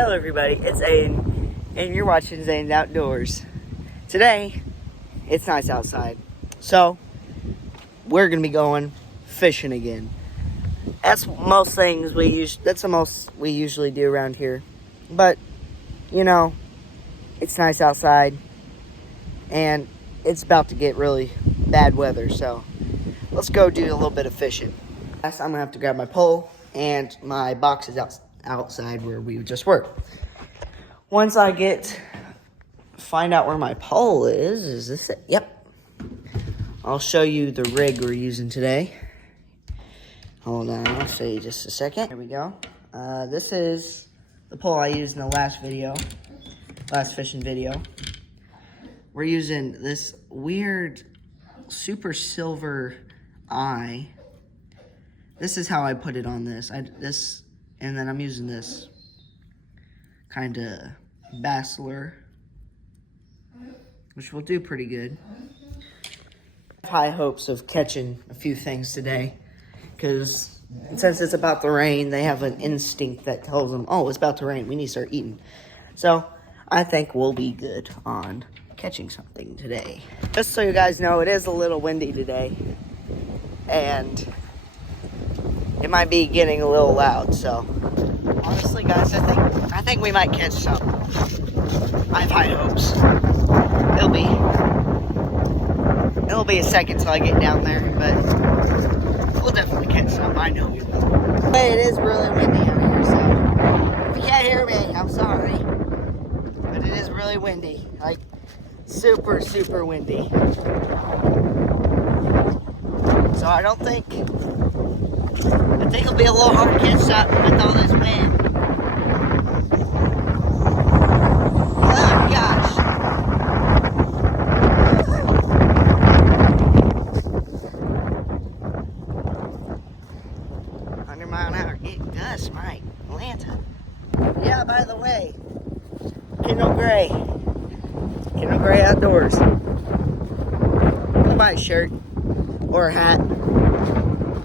Hello everybody, it's Aiden, and you're watching Zane's Outdoors. Today, it's nice outside, so we're gonna be going fishing again. That's most things that's the most we usually do around here. But, you know, it's nice outside, and it's about to get really bad weather, so let's go do a little bit of fishing. Last, I'm gonna have to grab my pole, and my box is outside where we just were. Once I find out where my pole is this it? Yep. I'll show you the rig we're using today. Hold on, I'll show you just a second. Here we go. This is the pole I used in the last fishing video. We're using this weird super silver eye. This is how I put it on this. And then I'm using this kind of bass lure, which will do pretty good. I have high hopes of catching a few things today, because since it's about to rain, they have an instinct that tells them, oh, it's about to rain, we need to start eating. So I think we'll be good on catching something today. Just so you guys know, it is a little windy today, and it might be getting a little loud, so honestly, guys, I think we might catch some. I have high hopes. It'll be a second till I get down there, but we'll definitely catch some. I know we will. But it is really windy out here, so if you can't hear me, I'm sorry. But it is really windy, like super, super windy. So I think it'll be a little hard to catch something with all this wind. Oh gosh. 100-mile-an-hour gust, Mike. Atlanta. Yeah, by the way, Kendall Gray Outdoors. Go buy a shirt or a hat.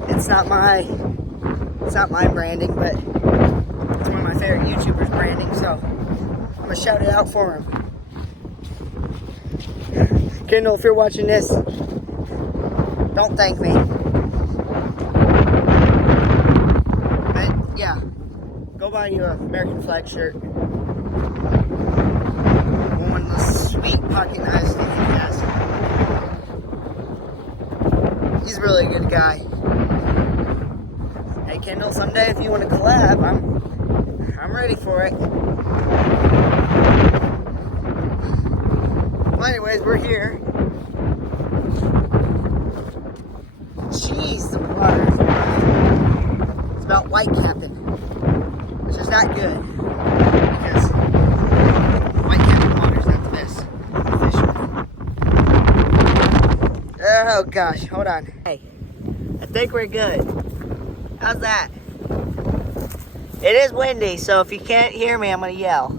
It's not my branding, but it's one of my favorite YouTubers' branding, so I'm gonna shout it out for him. Kendall, if you're watching this, don't thank me. But yeah, go buy you an American flag shirt. One of the sweet pocket knives that he has. He's a really good guy. Hey Kendall, someday if you want to collab, I'm ready for it. Well, anyways, we're here. Jeez, the water. It's about white capping, which is not good, because white capping water is not the best to fish with. Oh gosh, hold on. Hey, I think we're good. How's that? It is windy, so if you can't hear me, I'm gonna yell.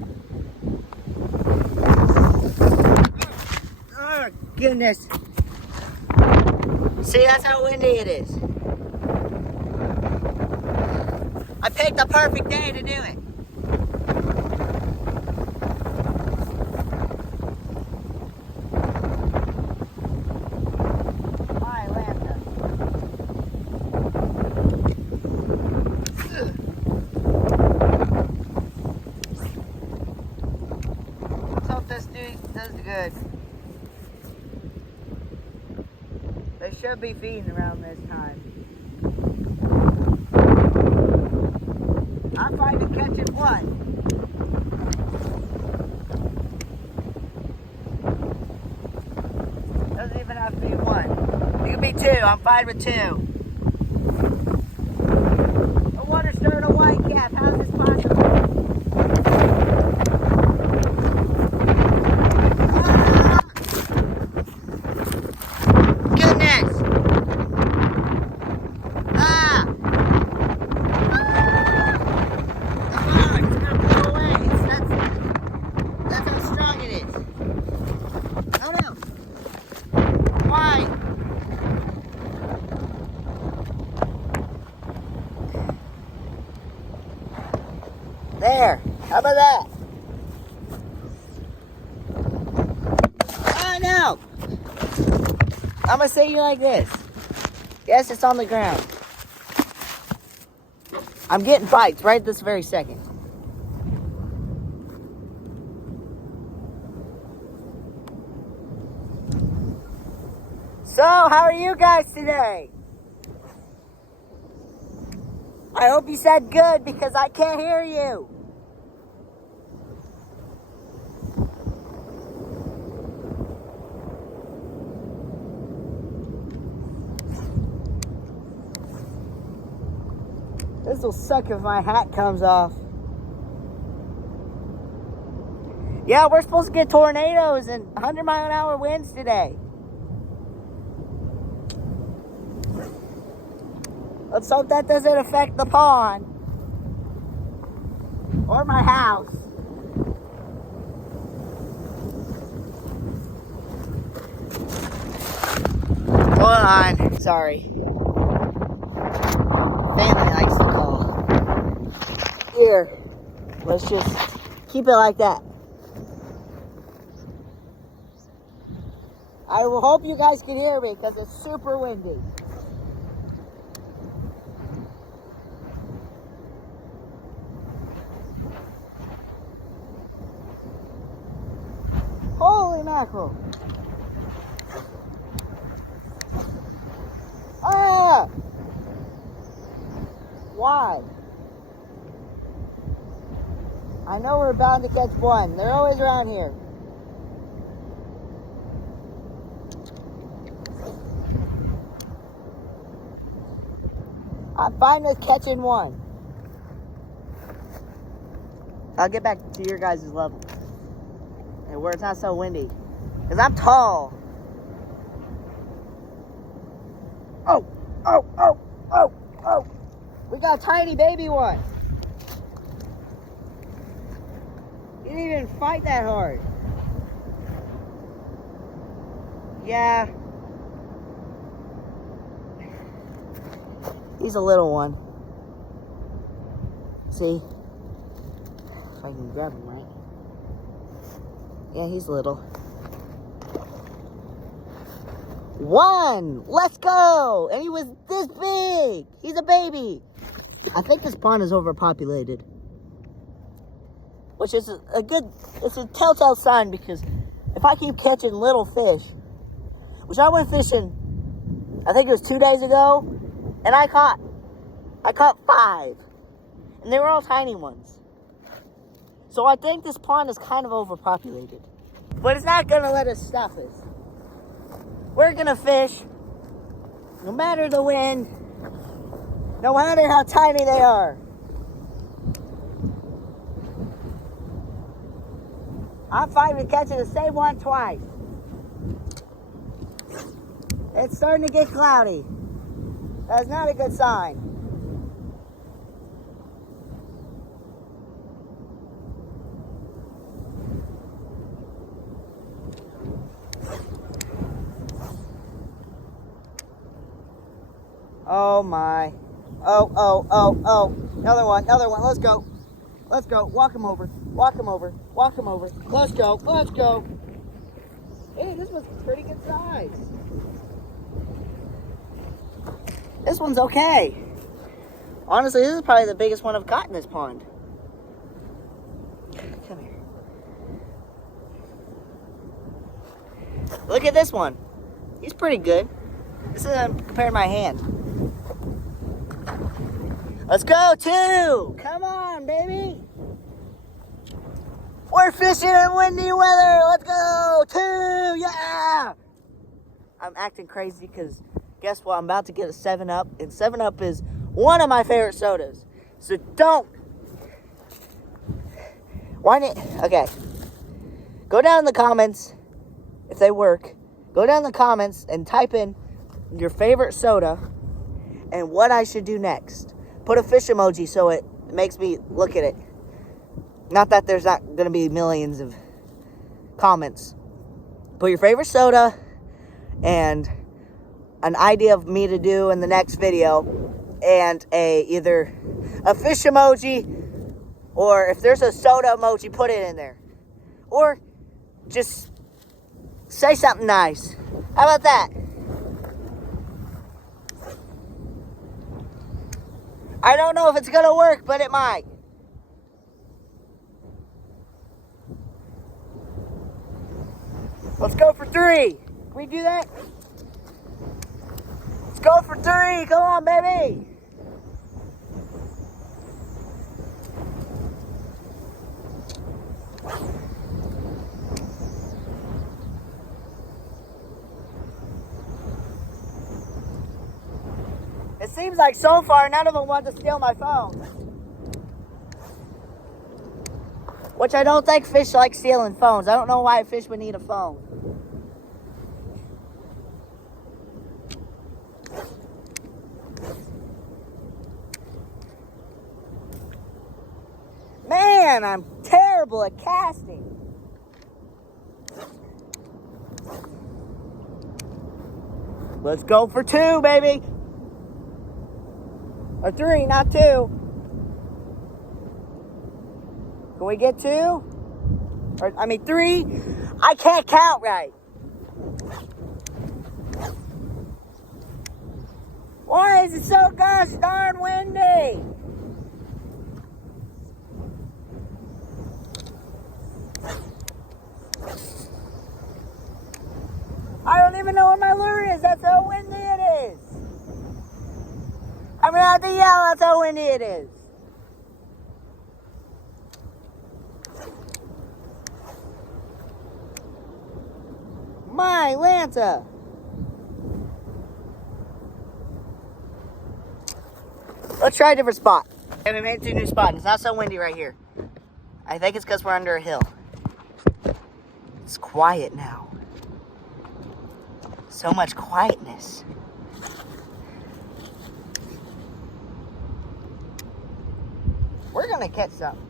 Oh, goodness. See, that's how windy it is. I picked the perfect day to do it. Does good. They should be feeding around this time. I'm finally catching one. Doesn't even have to be one. It could be two. I'm fine with two. A water stirred a white cap. How's this possible? How about that? I know. I'm gonna say you like this. Yes, it's on the ground. I'm getting bites right this very second. So, how are you guys today? I hope you said good because I can't hear you. This will suck if my hat comes off. Yeah, we're supposed to get tornadoes and 100-mile-an-hour winds today. Let's hope that doesn't affect the pond. Or my house. Hold on. Sorry. Family likes to call. Here. Let's just keep it like that. I will hope you guys can hear me because it's super windy. Holy mackerel. Ah! Why? I know we're bound to catch one. They're always around here. I'm fine with catching one. I'll get back to your guys' level. And where it's not so windy. Because I'm tall. Oh, oh, oh, oh, oh. We got a tiny baby one. He didn't even fight that hard. Yeah. He's a little one. See? If I can grab him right. Yeah, he's little. One! Let's go! And he was this big! He's a baby! I think this pond is overpopulated. Which is it's a telltale sign because if I keep catching little fish, which I went fishing, I think it was 2 days ago, and I caught 5. And they were all tiny ones. So I think this pond is kind of overpopulated. But it's not gonna let us stop us. We're gonna fish, no matter the wind, no matter how tiny they are. I'm fine with catching the same one twice. It's starting to get cloudy. That's not a good sign. Oh my. Oh, oh, oh, oh. Another one, let's go. Let's go, walk him over, walk him over, walk him over. Let's go, let's go. Hey, this was pretty good size. This one's okay. Honestly, this is probably the biggest one I've caught in this pond. Come here. Look at this one. He's pretty good. This is compared to my hand. Let's go, 2. Come on, baby. We're fishing in windy weather. Let's go, 2. Yeah. I'm acting crazy because guess what? I'm about to get a 7-Up. And 7-Up is one of my favorite sodas. So don't. Okay. Go down in the comments if they work. Go down in the comments and type in your favorite soda and what I should do next. Put a fish emoji so it makes me look at it. Not that there's not going to be millions of comments. Put your favorite soda and an idea of me to do in the next video and either a fish emoji Or if there's a soda emoji, put it in there. Or just say something nice. How about that? I don't know if it's going to work, but it might. Let's go for 3. Can we do that? Let's go for 3. Come on, baby. It seems like so far none of them want to steal my phone. Which I don't think fish like stealing phones. I don't know why a fish would need a phone. Man, I'm terrible at casting. Let's go for 2, baby. Or 3, not 2. Can we get 2? Or, 3? I can't count right. Why is it so gosh darn windy? I don't even know where my lure is. That's how windy it is. I'm gonna have to yell. That's how windy it is. My Lanta. Let's try a different spot. And we made it to a new spot. It's not so windy right here. I think it's because we're under a hill. It's quiet now. So much quietness. We're gonna catch something.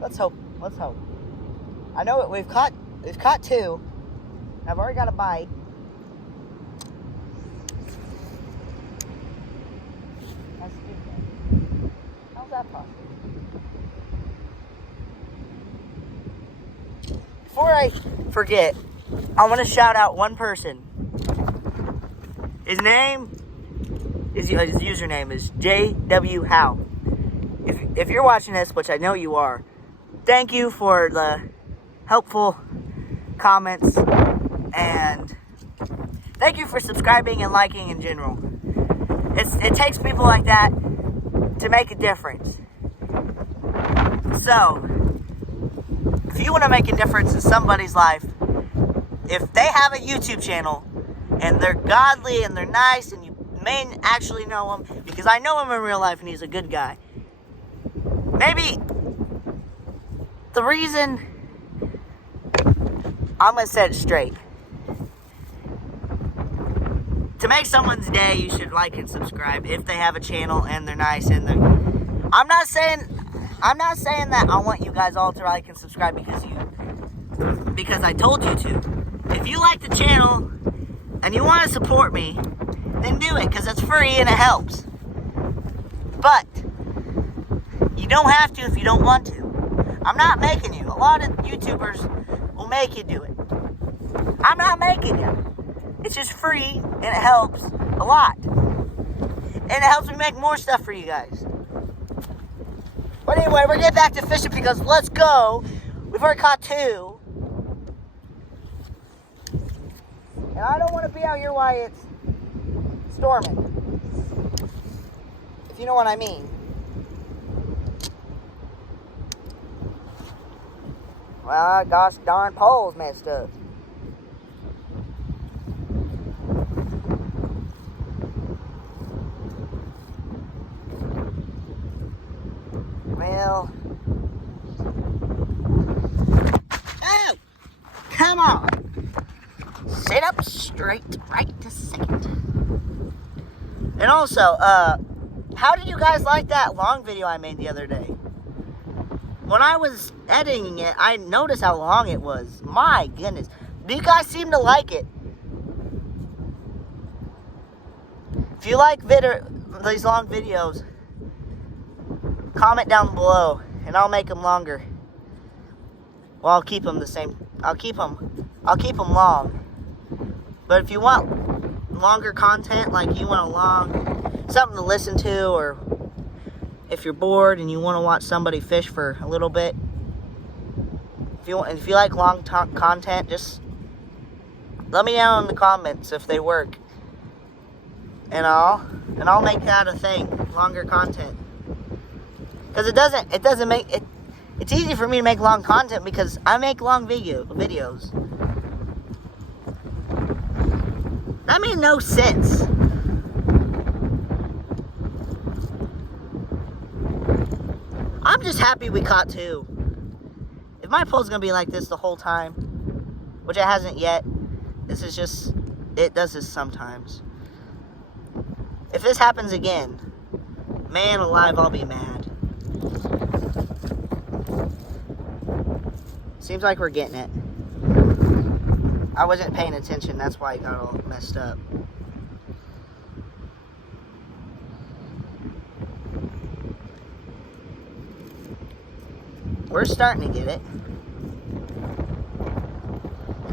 Let's hope. Let's hope. I know we've caught 2. I've already got a bite. How's that possible? Before I forget, I want to shout out one person. His username is JW Howe. If you're watching this, which I know you are, thank you for the helpful comments, and thank you for subscribing and liking in general. It takes people like that to make a difference. So, if you want to make a difference in somebody's life, if they have a YouTube channel and they're godly and they're nice and you may actually know him, because I know him in real life and he's a good guy, maybe the reason, I'm going to set it straight. To make someone's day, you should like and subscribe if they have a channel and they're nice and they're... I'm not saying that I want you guys all to like and subscribe because I told you to. If you like the channel and you want to support me, then do it because it's free and it helps. But you don't have to if you don't want to. I'm not making you. A lot of YouTubers will make you do it. I'm not making you. It's just free and it helps a lot. And it helps me make more stuff for you guys. But anyway, we're getting back to fishing because let's go. We've already caught 2. And I don't want to be out here while it's storming. If you know what I mean. Well, gosh darn pole's messed up. Well. Oh! Come on! Sit up straight right this second. And also, how did you guys like that long video I made the other day? When I was editing it, I noticed how long it was. My goodness. Do you guys seem to like it? If you like these long videos, comment down below and I'll make them longer. Well, I'll keep them the same. I'll keep them long. But if you want longer content, like you want something to listen to, or if you're bored and you want to watch somebody fish for a little bit, if you like long content, just let me know in the comments if they work, and I'll make that a thing, longer content. Because it doesn't make it. It's easy for me to make long content because I make long videos. That made no sense. I'm just happy we caught 2. If my pole's gonna be like this the whole time, which it hasn't yet, it does this sometimes. If this happens again, man alive, I'll be mad. Seems like we're getting it. I wasn't paying attention, that's why it got all messed up. We're starting to get it.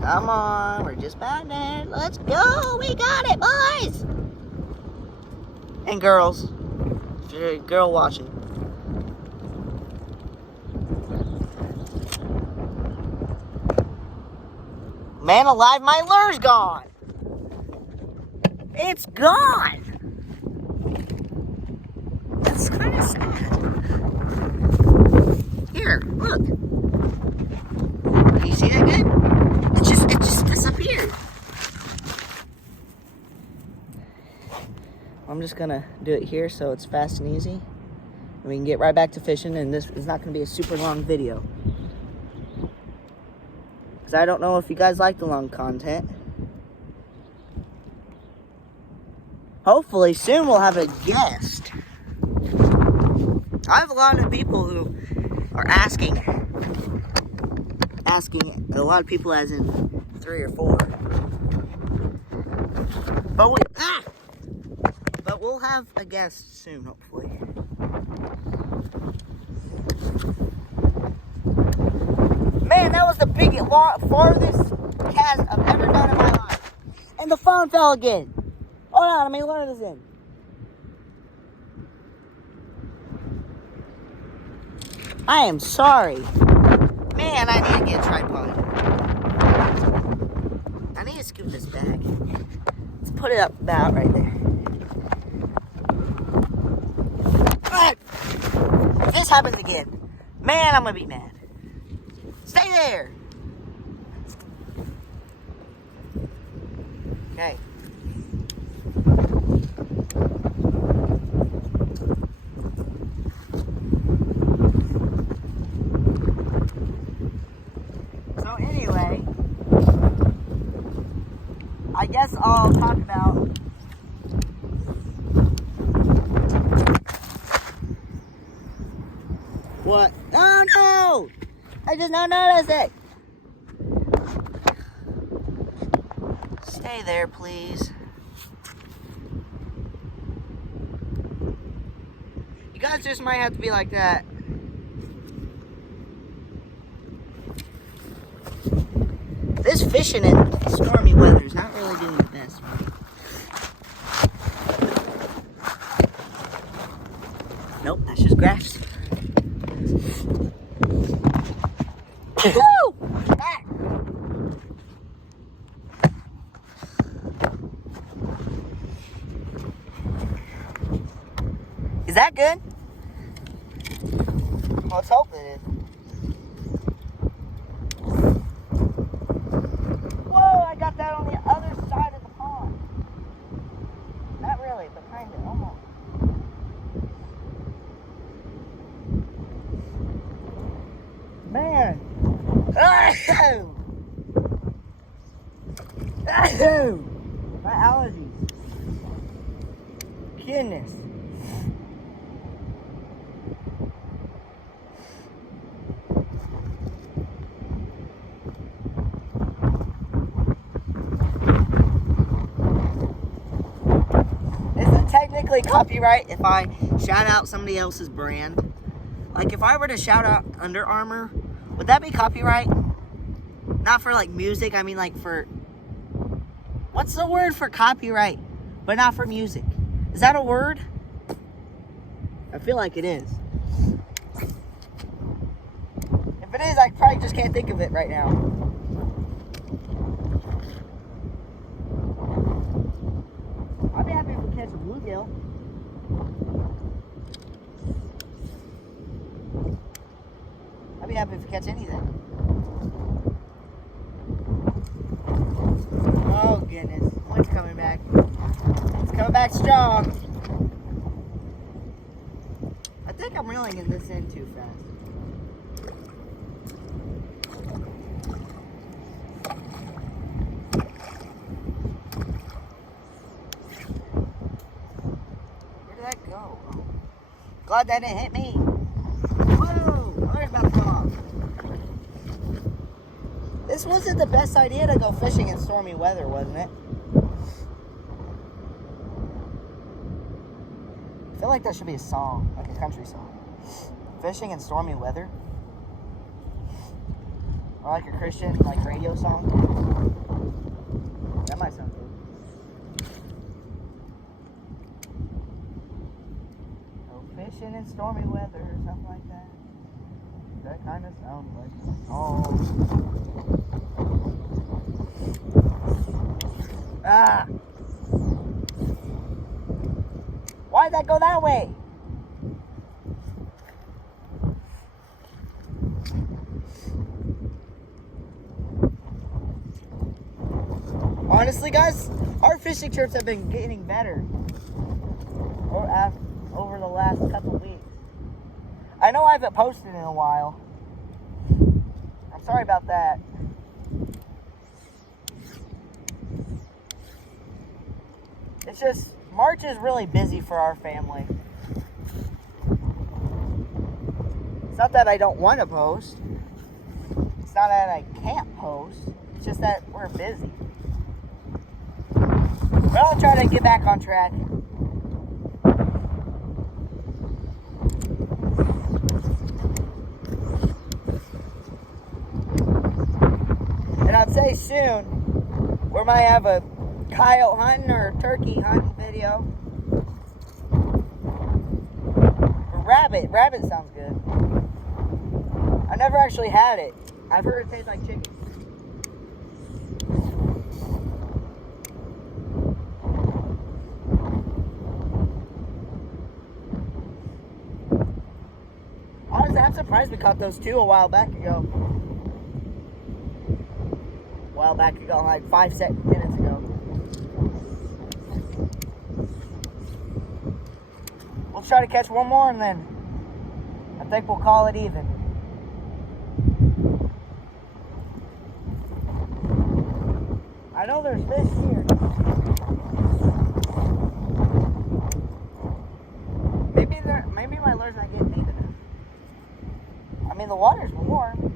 Come on, we're just about there. Let's go, we got it, boys! And girls, if you're a girl watching. Man alive, my lure's gone. It's gone. That's kind of sad. Here, look. Can you see that good? It just disappeared. I'm just gonna do it here so it's fast and easy. And we can get right back to fishing, and this is not gonna be a super long video. Because I don't know if you guys like the long content. Hopefully soon we'll have a guest. I have a lot of people who are asking, a lot of people as in 3 or 4. But we'll have a guest soon, hopefully. Man, that was the farthest cast I've ever done in my life. And the phone fell again. Hold on, let me lure this in. I am sorry. Man, I need to get a tripod. I need to scoot this back. Let's put it up about right there. If this happens again, man, I'm gonna be mad. Stay there. Okay. So anyway, I guess I'll talk about what? Oh no! I just now noticed it. Stay there, please. You guys just might have to be like that. This fishing in stormy weather is not really doing the best. Nope, that's just grass. Is that good? Let's hope it is. Whoa, I got that on the other side of the pond. Not really, but kind of, almost. Man. My allergies. Goodness. Is it technically copyright if I shout out somebody else's brand? Like, if I were to shout out Under Armour, would that be copyright? Not for, like, music. I mean, like, for... What's the word for copyright, but not for music? Is that a word? I feel like it is. If it is, I probably just can't think of it right now. I'd be happy if we catch a bluegill. I'd be happy if we catch anything. Oh goodness, wind's coming back. It's coming back strong. I think I'm reeling in this in too fast. Where did that go? Oh. Glad that didn't hit me. Whoa, I was about to fall off. This wasn't the best idea to go fishing in stormy weather, wasn't it? I feel like that should be a song, like a country song. Fishing in stormy weather. Or like a Christian, like, radio song. That might sound good. Go fishing in stormy weather or something like that. That kind of sounds like a song. Ah! Why'd that go that way? Honestly, guys, our fishing trips have been getting better over the last couple weeks. I know I haven't posted in a while. I'm sorry about that. It's just, March is really busy for our family. It's not that I don't want to post. It's not that I can't post. It's just that we're busy. But I'll try to get back on track. And I'd say soon, we might have a coyote hunting or turkey hunting video. Or rabbit sounds good. I never actually had it. I've heard it tastes like chicken. Honestly, I'm surprised we caught those two a while back ago. Like 5 minutes ago. We'll try to catch one more and then I think we'll call it even. I know there's fish here. Maybe my lure's not getting deep enough. I mean, the water's warm.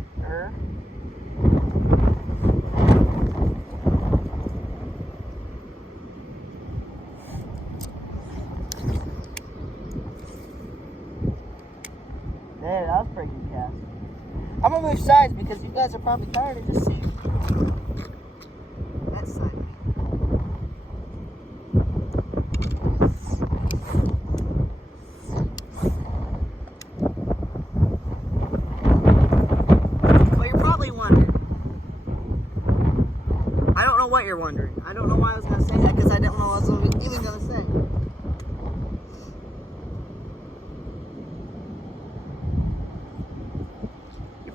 Yeah, that was a pretty good cast. I'm gonna move sides because you guys are probably tired of just seeing that side. Well, you're probably wondering. I don't know what you're wondering. I don't know why I was gonna say that because I didn't know what I was even gonna say.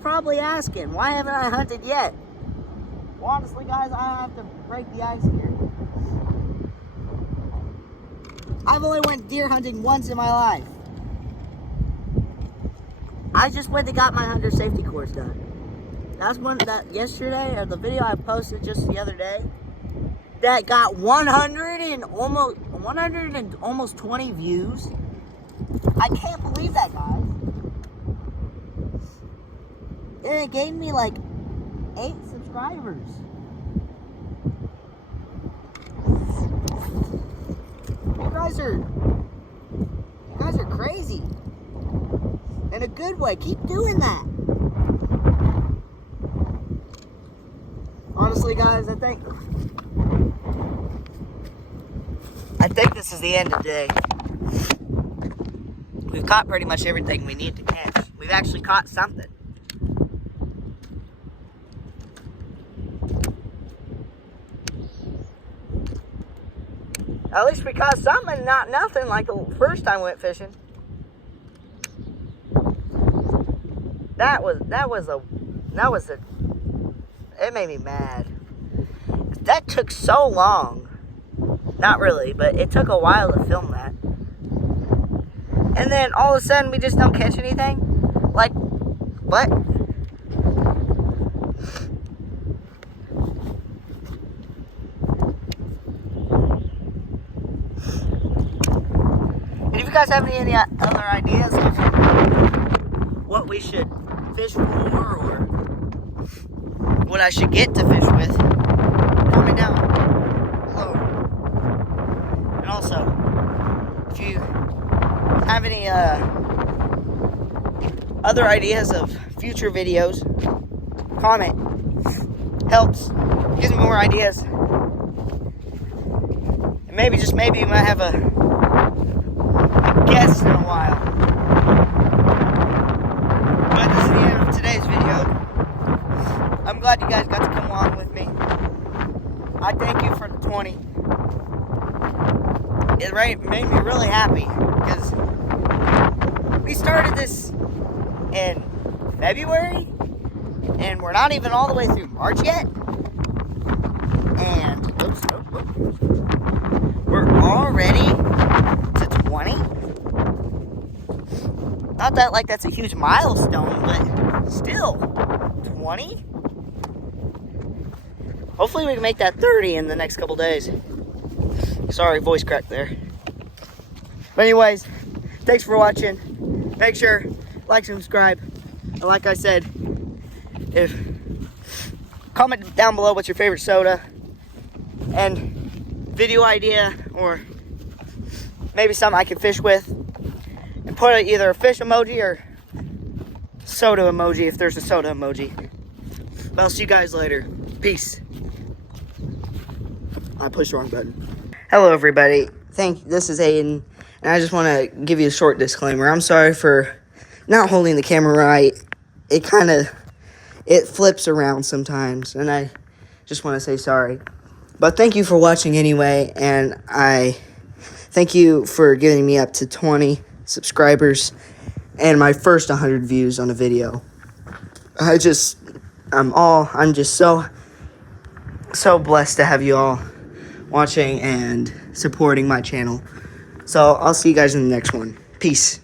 Probably asking, why haven't I hunted yet? Well, honestly, guys, I have to break the ice here. I've only went deer hunting once in my life. I just went and got my hunter safety course done. That's one that yesterday, or the video I posted just the other day, that got 100 and almost 20 views. I can't believe that, guys. And it gave me like 8 subscribers. You guys are crazy. In a good way. Keep doing that. Honestly, guys, I think this is the end of the day. We've caught pretty much everything we need to catch. We've actually caught something. At least we caught something, not nothing like the first time we went fishing. It made me mad. That took so long. Not really, but it took a while to film that. And then all of a sudden we just don't catch anything? Like, what? And if you guys have any other ideas of what we should fish for, or what I should get to fish with, comment down below. And also, if you have any other ideas of future videos, comment. Helps. Gives me more ideas. And maybe, just maybe, we might have a guest in a while. But this is the end of today's video. I'm glad you guys got to come along with me. I thank you for the 20. It made me really happy because we started this in February and we're not even all the way through March yet. And we're already to 20. Not that like that's a huge milestone, but still 20. Hopefully we can make that 30 in the next couple days. Sorry, voice crack there. But anyways, thanks for watching. Make sure like and subscribe. And like I said, comment down below what's your favorite soda and video idea, or maybe something I can fish with, and put either a fish emoji or soda emoji if there's a soda emoji. But I'll see you guys later. Peace. I pushed the wrong button. Hello everybody, this is Aiden, and I just want to give you a short disclaimer. I'm sorry for not holding the camera right. It flips around sometimes, and I just want to say sorry. But thank you for watching anyway, and I thank you for getting me up to 20 subscribers and my first 100 views on a video. I'm just so blessed to have you all watching and supporting my channel. So I'll see you guys in the next one. Peace.